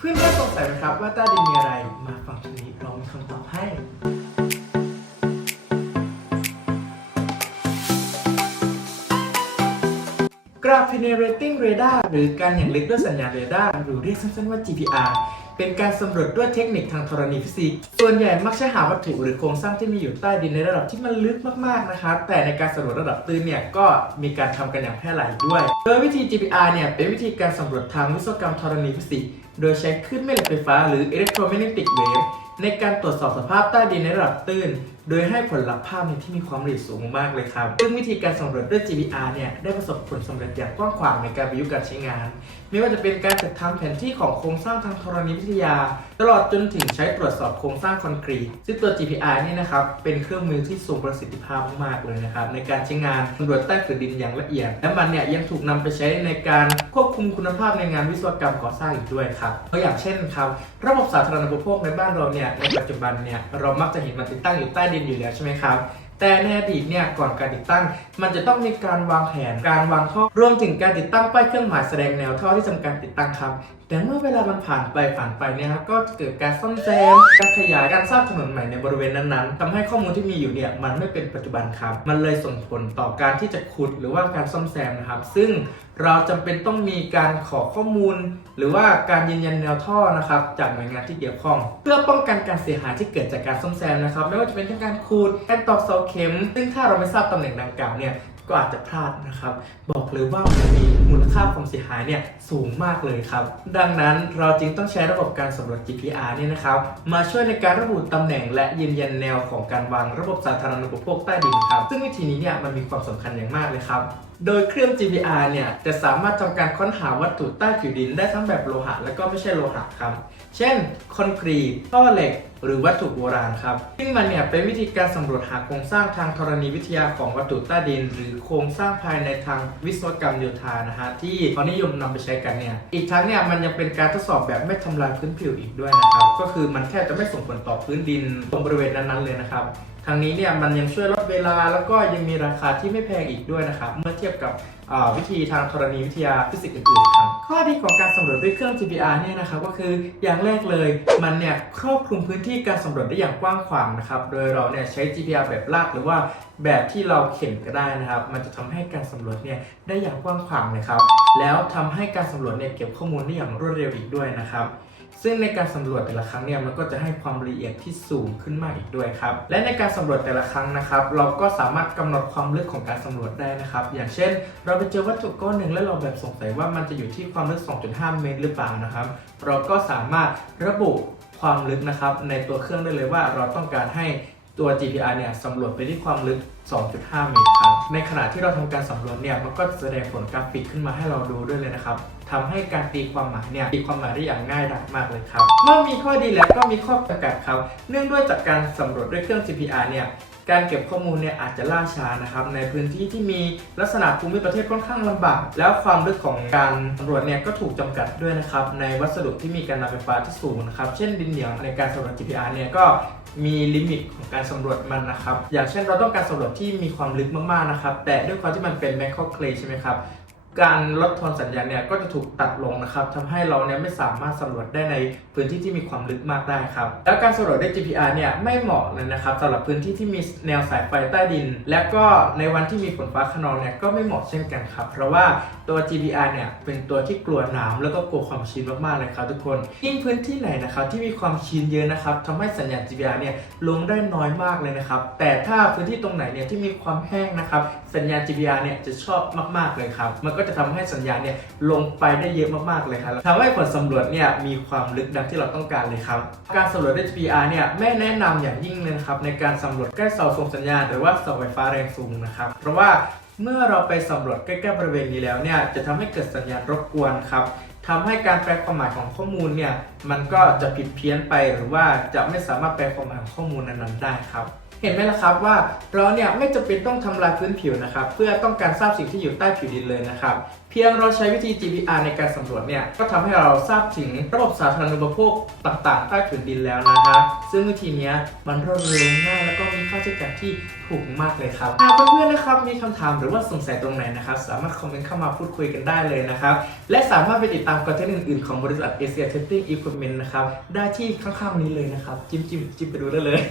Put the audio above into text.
เพื่อนๆสงสัยไหมครับว่าใต้ดินมีอะไรมาฟังตรงนี้เรามีคำตอบให้Graphene-Rating Radar หรือการเห็นลึกด้วยสัญญาณเรดาร์หรือเรียกสั้นๆว่า GPR เป็นการสำรวจด้วยเทคนิคทางธรณีฟิสิกส์ส่วนใหญ่มักใช้หาวัตถุหรือโครงสร้างที่มีอยู่ใต้ดินในระดับที่มันลึกมากๆนะครับแต่ในการสำรวจระดับตื้นเนี่ยก็มีการทำกันอย่างแพร่หลายด้วยโดยวิธี GPR เนี่ยเป็นวิธีการสำรวจทางวิศวกรรมธรณีฟิสิกส์โดยใช้คลื่นแม่เหล็กไฟฟ้าหรือ Electromagnetic Wave ในการตรวจสอบสภาพใต้ดินในระดับตื้นโดยให้ผลลัพธ์ภาพที่มีความละเอียดสูงมากเลยครับซึ่งวิธีการสำรวจด้วย GPR เนี่ยได้ประสบผลสำเร็จอย่างกว้างขวางในการประยุกต์การใช้งานไม่ว่าจะเป็นการจัดทำแผนที่ของโครงสร้างทางธรณีวิทยาตลอดจนถึงใช้ตรวจสอบโครงสร้างคอนกรีตซึ่งตัว GPR นี่นะครับเป็นเครื่องมือที่ทรงประสิทธิภาพมากเลยนะครับในการใช้งานสำรวจใต้ผืนดินอย่างละเอียดและมันเนี่ยยังถูกนำไปใช้ในการควบคุมคุณภาพในงานวิศวกรรมก่อสร้างอีกด้วยครับตัวอย่างเช่นครับระบบสาธารณูปโภคในบ้านเราเนี่ยในปัจจุบันเนี่ยเรามักจะเห็นมันติดตั้งอยู่ใต้ดินอยู่แล้วใช่ไหมครับแต่ในอดีตเนี่ยก่อนการติดตั้งมันจะต้องมีการวางแผนการวางท่อรวมถึงการติดตั้งป้ายเครื่องหมายแสดงแนวท่อที่ทำการติดตั้งครับแต่เมื่อเวลามันผ่านไปเนี่ยครับก็จะเกิดการซ่อมแซมการขยายการสร้างถนนใหม่ในบริเวณนั้นๆทำให้ข้อมูลที่มีอยู่เนี่ยมันไม่เป็นปัจจุบันครับมันเลยส่งผลต่อการที่จะขุดหรือว่าการซ่อมแซมนะครับซึ่งเราจำเป็นต้องมีการขอข้อมูลหรือว่าการยืนยันแนวท่อนะครับจากหน่วยงานที่เกี่ยวข้องเพื่อป้องกันการเสียหายที่เกิดจากการซ่อมแซมนะครับไม่ว่าจะเป็นทั้งการขุดการตอกเสาเข็มซึ่งถ้าเราไม่ทราบตำแหน่งดังกล่าวเนี่ยก็อาจจะพลาดนะครับบอกเลยว่ามันมีมูลค่าความเสียหายเนี่ยสูงมากเลยครับดังนั้นเราจึงต้องใช้ระบบการสำรวจ GPR เนี่ยนะครับมาช่วยในการระบุตำแหน่งและยืนยันแนวของการวางระบบสาธารณูปโภคใต้ดินครับซึ่งวิธีนี้เนี่ยมันมีความสำคัญอย่างมากเลยครับโดยเครื่อง GPR เนี่ยจะสามารถทำการค้นหาวัตถุใต้ผิวดินได้ทั้งแบบโลหะและก็ไม่ใช่โลหะครับเช่นคอนกรีตท่อเหล็กหรือวัตถุโบราณครับซึ่งมันเนี่ยเป็นวิธีการสำรวจหาโครงสร้างทางธรณีวิทยาของวัตถุใต้ดินหรือโครงสร้างภายในทางวิศวกรรมโยธานะฮะที่เขานิยมนำไปใช้กันเนี่ยอีกทั้งเนี่ยมันยังเป็นการทดสอบแบบไม่ทำลายพื้นผิวอีกด้วยนะครับก็คือมันแทบจะไม่ส่งผลต่อพื้นดินตรงบริเวณนั้นๆเลยนะครับทางนี้เนี่ยมันยังช่วยลดเวลาแล้วก็ยังมีราคาที่ไม่แพงอีกด้วยนะครับเมื่อเทียบกับวิธีทางธรณีวิทยาฟิสิกส์อื่นๆครับข้อดีของการสำรวจด้วยเครื่อง GPR เนี่ยนะครับก็คืออย่างแรกเลยมันเนี่ยครอบคลุมพื้นที่การสำรวจได้อย่างกว้างขวางนะครับโดยเราเนี่ยใช้ GPR แบบลากหรือว่าแบบที่เราเข็นก็ได้นะครับมันจะทำให้การสำรวจเนี่ยได้อย่างกว้างขวางเลยครับแล้วทำให้การสำรวจเนี่ยเก็บข้อมูลได้อย่างรวดเร็วอีกด้วยนะครับซึ่งในการสำรวจแต่ละครั้งเนี่ยมันก็จะให้ความละเอียดที่สูงขึ้นมากอีกด้วยครับและในการสำรวจแต่ละครั้งนะครับเราก็สามารถกำหนดความลึกของการสำรวจได้นะครับอย่างเช่นเราไปเจอวัตถุก้อนหนึ่งแล้วเราแบบสงสัยว่ามันจะอยู่ที่ความลึก 2.5 เมตรหรือเปล่านะครับเราก็สามารถระบุความลึกนะครับในตัวเครื่องได้เลยว่าเราต้องการให้ตัว GPR เนี่ยสำรวจไปที่ความลึก 2.5 เมตรครับในขณะที่เราทำการสำรวจเนี่ยมันก็แสดงผลกราฟิกขึ้นมาให้เราดูด้วยเลยนะครับทำให้การตีความหมายเนี่ยตีความหมายได้อย่างง่ายดายมากเลยครับเมื่อมีข้อดีแล้วก็มีข้อจำกัดครับเนื่องด้วยจากการสำรวจด้วยเครื่อง GPR เนี่ยการเก็บข้อมูลเนี่ยอาจจะล่าช้านะครับในพื้นที่ที่มีลักษณะภูมิประเทศค่อนข้างลำบากแล้วความลึกของการสำรวจเนี่ยก็ถูกจำกัดด้วยนะครับในวัสดุที่มีการนำไฟฟ้าที่สูงนะครับเช่นดินเหนียวในการสำรวจ GPR เนี่ยก็มีลิมิตของการสำรวจมันนะครับอย่างเช่นเราต้องการสำรวจที่มีความลึกมากๆนะครับแต่ด้วยความที่มันเป็นแมคโครเคลย์ใช่ไหมครับการลดทอนสัญญาณเนี่ยก็จะถูกตัดลงนะครับทำให้เราเนี่ยไม่สามารถสำรวจได้ในพื้นที่ที่มีความลึกมากได้ครับแล้วการสำรวจด้วย GPR เนี่ยไม่เหมาะเลยนะครับสำหรับพื้นที่ที่มีแนวสายไฟใต้ดินและก็ในวันที่มีฝนฟ้าคะนองเนี่ยก็ไม่เหมาะเช่นกันครับเพราะว่าตัว GPR เนี่ยเป็นตัวที่กลัวน้ำแล้วก็กลัวความชื้นมากๆเลยครับทุกคนยิ่งพื้นที่ไหนนะครับที่มีความชื้นเยอะนะครับทำให้สัญญาณ GPR เนี่ยลงได้น้อยมากเลยนะครับแต่ถ้าพื้นที่ตรงไหนเนี่ยที่มีความแห้งนะครับสัญญาณ GPR เนี่ยจะชอบมากๆเลยครับมันก็จะทำให้สัญญาณเนี่ยลงไปได้เยอะมากๆเลยครับทำให้ผลสำรวจเนี่ยมีความลึกดังที่เราต้องการเลยครับการสำรวจด้วย GPR เนี่ยไม่แนะนำอย่างยิ่งเลยนะครับในการสำรวจใกล้เสาส่งสัญญาณหรือว่าเสาไฟฟ้าแรงสูงนะครับเพราะว่าเมื่อเราไปสำรวจใกล้ๆบริเวณนี้แล้วเนี่ยจะทำให้เกิดสัญญาณรบกวนครับทำให้การแปลความหมายของข้อมูลเนี่ยมันก็จะผิดเพี้ยนไปหรือว่าจะไม่สามารถแปลความหมายของข้อมูลนั้นๆได้ครับ เห็นไหมล่ะครับว่าเราเนี่ยไม่จำเป็นต้องทำลายพื้นผิวนะครับเพื่อต้องการทราบสิ่งที่อยู่ใต้ผิวดินเลยนะครับเพียงเราใช้วิธี GPR ในการสำรวจเนี่ยก็ทำให้เราทราบถึงระบบสาธารณูปโภคต่างๆใต้ผืนดินแล้วนะครับซึ่งวิธีนี้มันรวดเร็วง่ายแล้วก็มีค่าใช้จ่ายที่ถูกมากเลยครับหากเพื่อนๆนะครับมีคำถามหรือว่าสงสัยตรงไหนนะครับสามารถคอมเมนต์เข้ามาพูดคุยกันได้เลยนะครับและสามารถไปติดตามคอนเทนต์อื่นๆของบริษัท Asia Testing Equipment นะครับได้ที่ข้างๆนี้เลยนะครับจิ้มไปดูได้เลย